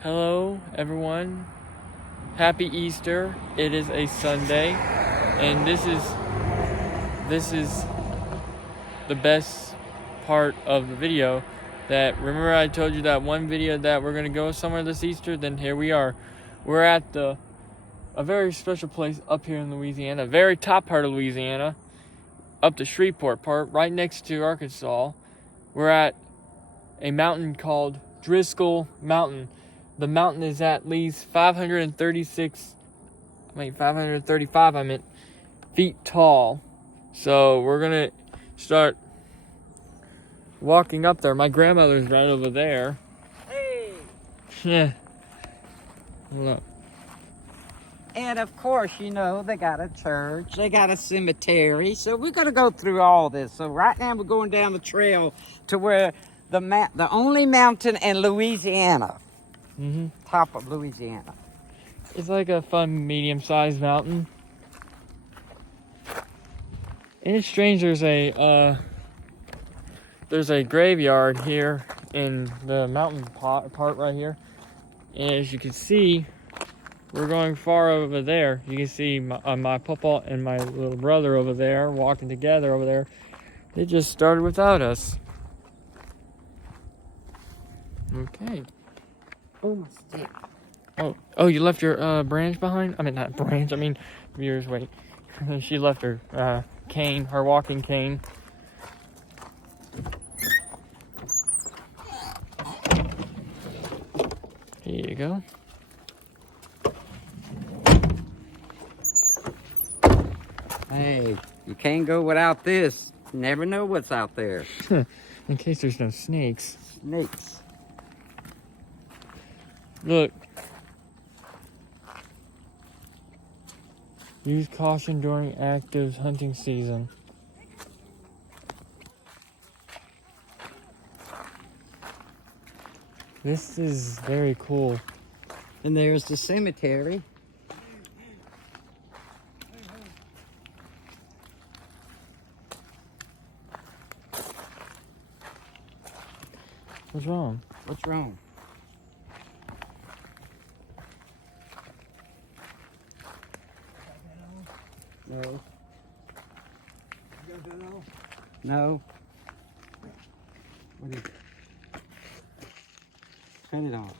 Hello, everyone. Happy Easter. It is a Sunday, and this is the best part of the video. That remember I told you that one video that we're gonna go somewhere this Easter. Then here we are. We're at a very special place up here in Louisiana, very top part of Louisiana, up the Shreveport part, right next to Arkansas. We're at a mountain called Driskill Mountain. The mountain is at least 535 feet tall. So we're gonna start walking up there. My grandmother's right over there. Hey! Yeah. Look. And of course, you know, they got a church, they got a cemetery. So we're going to go through all this. So right now we're going down the trail to where the only mountain in Louisiana. Top of Louisiana. It's like a fun medium-sized mountain. And it's strange, there's a graveyard here in the mountain part right here. And as you can see, we're going far over there. You can see my papa and my little brother over there walking together over there. They just started without us. Okay. Oh, my stick. Oh, you left your branch behind? I mean, not branch, I mean, viewers, wait. She left her cane, her walking cane. Here you go. Hey, you can't go without this. You never know what's out there. In case there's no snakes. Snakes. Look. Use caution during active hunting season. This is very cool. And there's the cemetery. What's wrong? What's wrong? No. No. What is it? Turn it on.